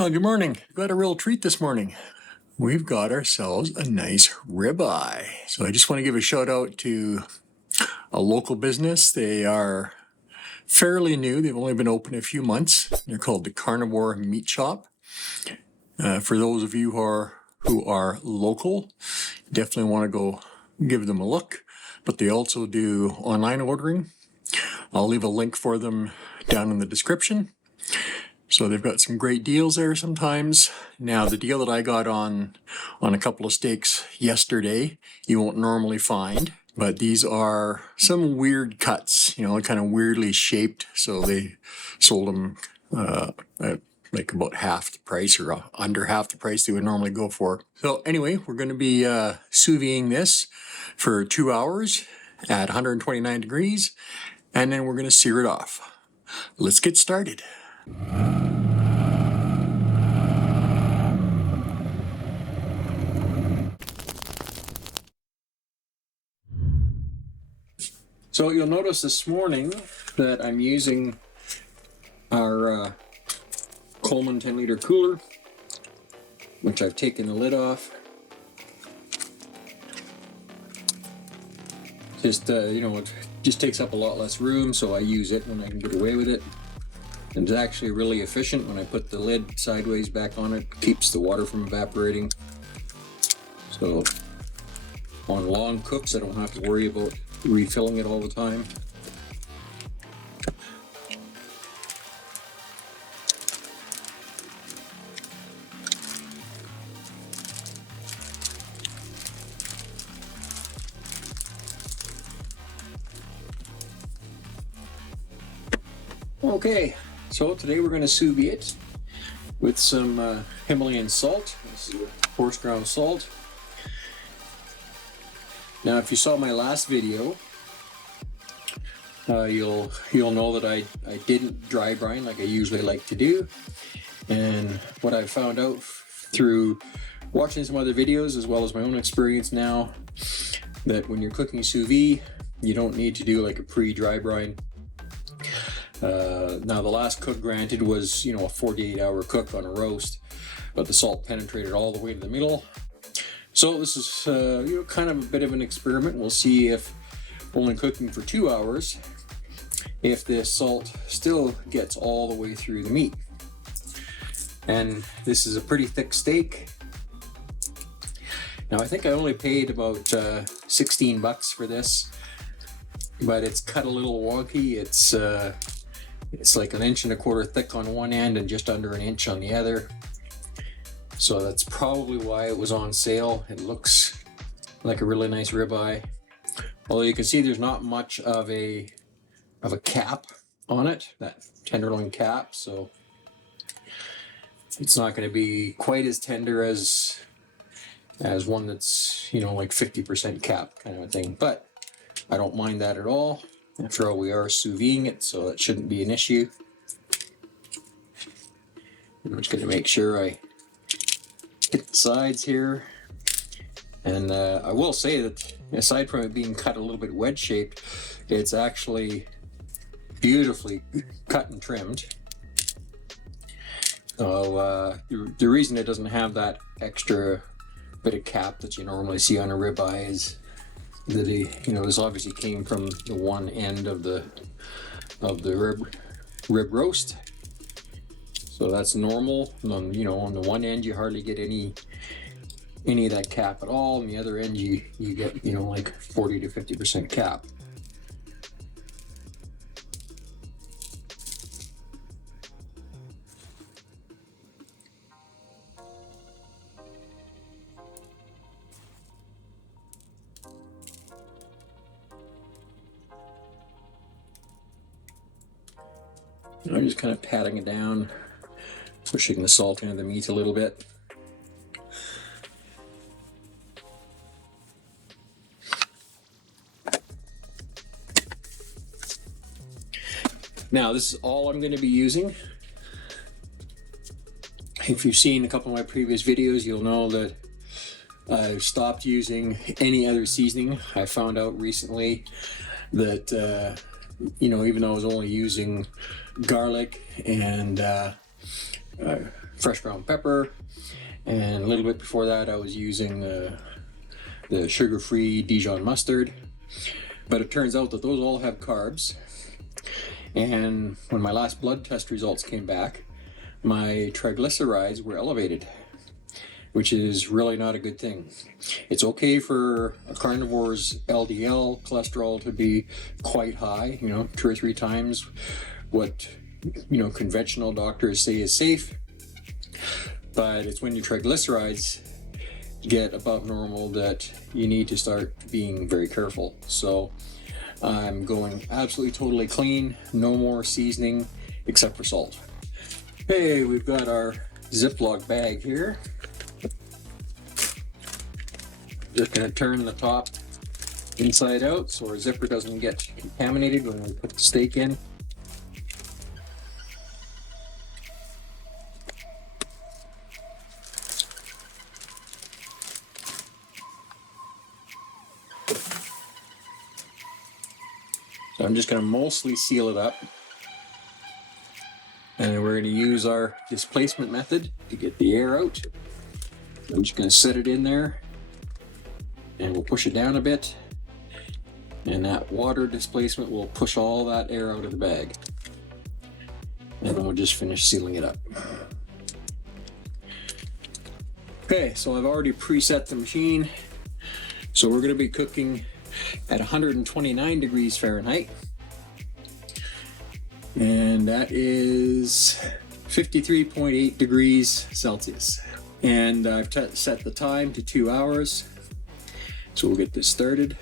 Well, good morning. We've got a real treat this morning. We've got ourselves a nice ribeye. So I just want to give a shout out to a local business. They are fairly new. They've only been open a few months. They're called the Carnivore Meat Shop. For those of you who are local, definitely want to go give them a look. But they also do online ordering. I'll leave a link for them down in the description. So they've got some great deals there sometimes. Now the deal that I got on a couple of steaks yesterday, you won't normally find, but these are some weird cuts, kind of weirdly shaped. So they sold them at like about half the price or under half the price they would normally go for. So anyway, we're going to be sous videing this for 2 hours at 129 degrees, and then we're going to sear it off. Let's get started. So you'll notice this morning that I'm using our Coleman 10-liter cooler, which I've taken the lid off. Just, it just takes up a lot less room, so I use it when I can get away with it. And it's actually really efficient when I put the lid sideways back on it. Keeps the water from evaporating. So on long cooks, I don't have to worry about refilling it all the time. Okay, so today we're going to sous vide it with some Himalayan salt. This is horse ground salt. Now, if you saw my last video, you'll know that I didn't dry brine like I usually like to do. And what I've found out through watching some other videos as well as my own experience now, that when you're cooking sous vide, you don't need to do like a pre-dry brine. Now the last cook granted was, a 48-hour cook on a roast, but the salt penetrated all the way to the middle. So this is, kind of a bit of an experiment. We'll see if only cooking for 2 hours, if this salt still gets all the way through the meat. And this is a pretty thick steak. Now I think I only paid about $16 for this, but it's cut a little wonky. It's like 1.25 inches thick on one end and just under 1 inch on the other. So that's probably why it was on sale. It looks like a really nice ribeye. Although you can see there's not much of a cap on it, that tenderloin cap, so it's not going to be quite as tender as one that's, like 50% cap kind of a thing. But I don't mind that at all. After all, we are sous videing it, so that shouldn't be an issue. I'm just going to make sure I hit the sides here. And I will say that aside from it being cut a little bit wedge-shaped, it's actually beautifully cut and trimmed. So the reason it doesn't have that extra bit of cap that you normally see on a ribeye is that this obviously came from the one end of the rib roast. So that's normal. On the one end you hardly get any of that cap at all. On the other end you get like 40 to 50% cap. I'm just kind of patting it down, pushing the salt into the meat a little bit. Now this is all I'm going to be using. If you've seen a couple of my previous videos, you'll know that I've stopped using any other seasoning. I found out recently that even though I was only using garlic and fresh ground pepper, and a little bit before that I was using the sugar-free Dijon mustard. But it turns out that those all have carbs, and when my last blood test results came back, my triglycerides were elevated, which is really not a good thing. It's okay for a carnivore's LDL cholesterol to be quite high, 2 or 3 times what conventional doctors say is safe, but it's when your triglycerides get above normal that you need to start being very careful. So I'm going absolutely totally clean, no more seasoning except for salt. Hey, we've got our Ziploc bag here. Just going to turn the top inside out so our zipper doesn't get contaminated when we put the steak in. So I'm just going to mostly seal it up. And then we're going to use our displacement method to get the air out. I'm just going to set it in there. And we'll push it down a bit, and that water displacement will push all that air out of the bag. And then we'll just finish sealing it up. Okay, so I've already preset the machine. So we're going to be cooking at 129 degrees Fahrenheit. And that is 53.8 degrees Celsius. And I've set the time to 2 hours. So we'll get this started.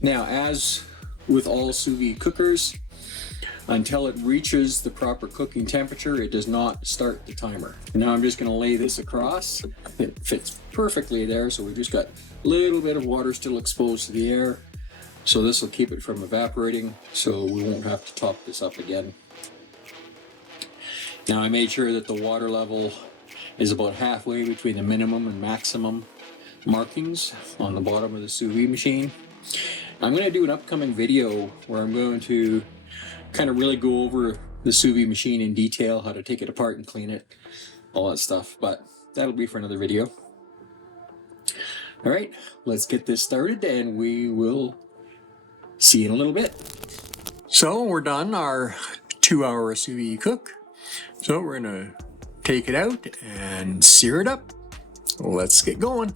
Now, as with all sous vide cookers, until it reaches the proper cooking temperature, it does not start the timer. And now I'm just going to lay this across. It fits perfectly there, so we've just got a little bit of water still exposed to the air. So this will keep it from evaporating, so we won't have to top this up again. Now I made sure that the water level is about halfway between the minimum and maximum markings on the bottom of the sous vide machine. I'm going to do an upcoming video where I'm going to kind of really go over the sous vide machine in detail, how to take it apart and clean it, all that stuff, but that'll be for another video. All right, let's get this started and we will see you in a little bit. So we're done our 2-hour sous vide cook. So we're going to take it out and sear it up. Let's get going.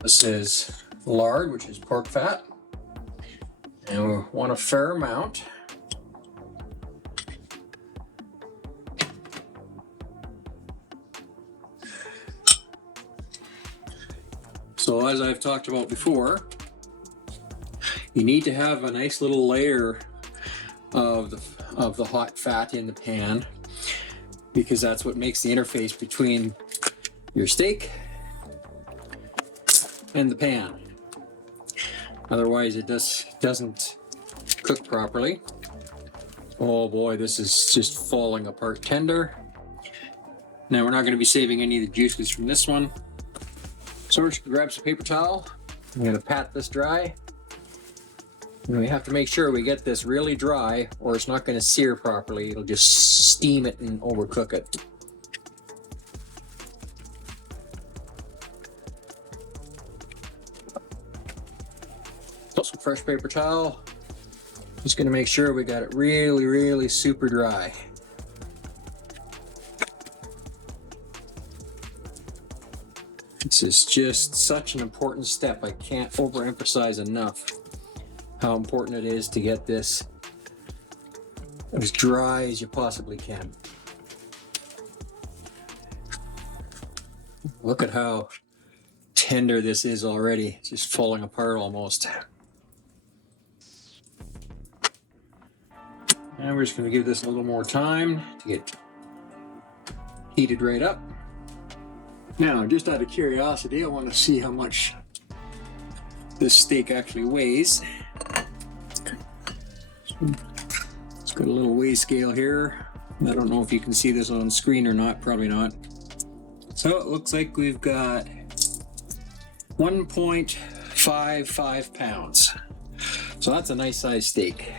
This is lard, which is pork fat, and we want a fair amount. So as I've talked about before, you need to have a nice little layer of the hot fat in the pan, because that's what makes the interface between your steak and the pan. Otherwise it doesn't cook properly. Oh boy, this is just falling apart tender. Now we're not going to be saving any of the juices from this one. So we're just going to grab some paper towel. I'm going to pat this dry. And we have to make sure we get this really dry or it's not going to sear properly. It'll just steam it and overcook it. Some fresh paper towel. Just going to make sure we got it really, really super dry. This is just such an important step. I can't overemphasize enough how important it is to get this as dry as you possibly can. Look at how tender this is already. It's just falling apart almost. Now we're just going to give this a little more time to get heated right up. Now, just out of curiosity, I want to see how much this steak actually weighs. It's got a little weigh scale here. I don't know if you can see this on screen or not, probably not. So it looks like we've got 1.55 pounds. So that's a nice size steak.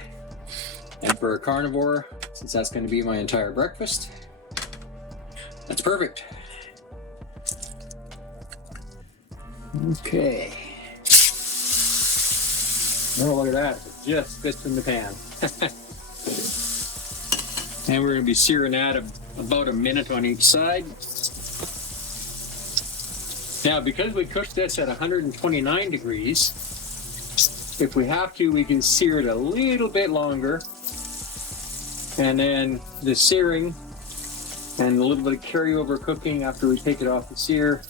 And for a carnivore, since that's going to be my entire breakfast, that's perfect. Okay. Oh, look at that. It just fits in the pan. And we're going to be searing that about a minute on each side. Now, because we cooked this at 129 degrees, if we have to, we can sear it a little bit longer. And then the searing and a little bit of carryover cooking after we take it off the sear,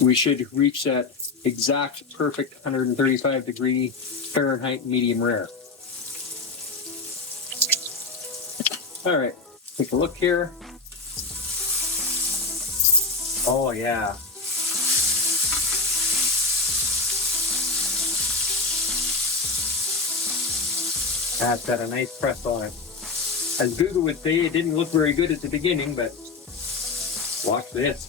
we should reach that exact perfect 135 degree Fahrenheit medium rare. All right, take a look here. Oh yeah. That's got a nice press on it. As Google would say, it didn't look very good at the beginning, but watch this.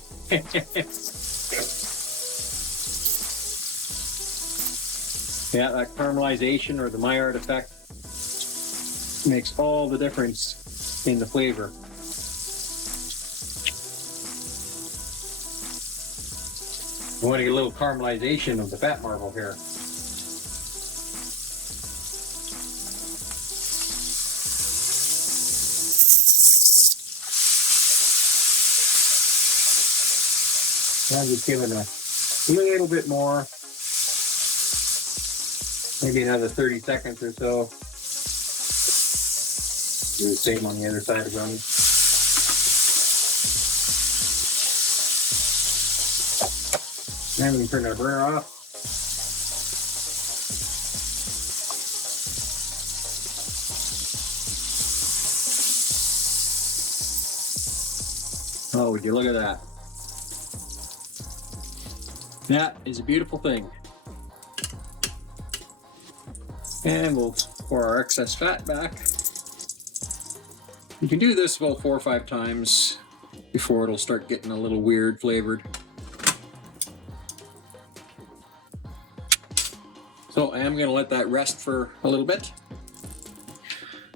Yeah, that caramelization or the Maillard effect makes all the difference in the flavor. We want to get a little caramelization of the fat marble here. I'll just give it a little bit more, maybe another 30 seconds or so. Do the same on the other side of them. Then we can turn our burner off. Oh, would you look at that? That is a beautiful thing. And we'll pour our excess fat back. You can do this about 4 or 5 times before it'll start getting a little weird flavored. So I am going to let that rest for a little bit.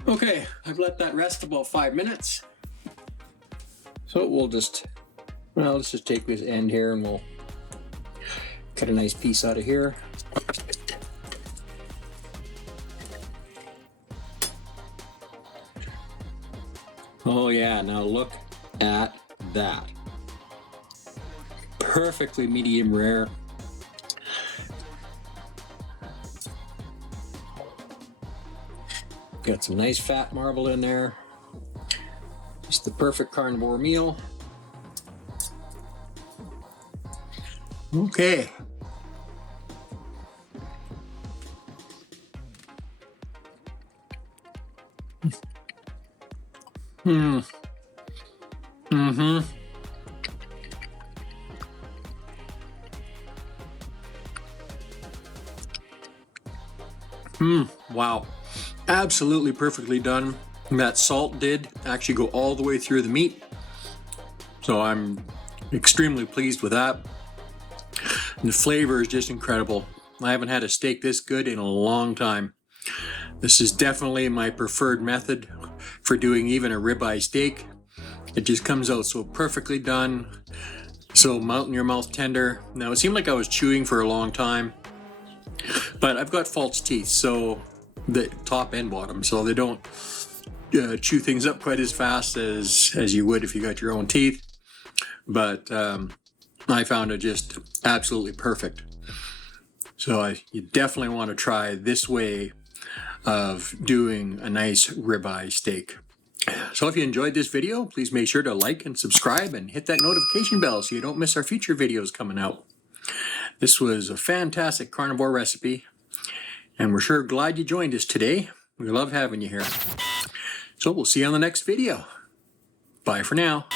Okay, I've let that rest about 5 minutes. So we'll just, well, let's just take this end here and we'll cut a nice piece out of here. Oh yeah, now look at that. Perfectly medium rare. Got some nice fat marble in there. Just the perfect carnivore meal. Okay. Wow. Absolutely perfectly done. That salt did actually go all the way through the meat. So I'm extremely pleased with that. And the flavor is just incredible. I haven't had a steak this good in a long time. This is definitely my preferred method for doing even a ribeye steak. It just comes out so perfectly done, so melt in your mouth tender. Now it seemed like I was chewing for a long time, but I've got false teeth, so the top and bottom, so they don't chew things up quite as fast as you would if you got your own teeth. But I found it just absolutely perfect. So you definitely want to try this way of doing a nice ribeye steak. So if you enjoyed this video, please make sure to like and subscribe and hit that notification bell so you don't miss our future videos coming out. This was a fantastic carnivore recipe, and we're sure glad you joined us today. We love having you here. So we'll see you on the next video. Bye for now.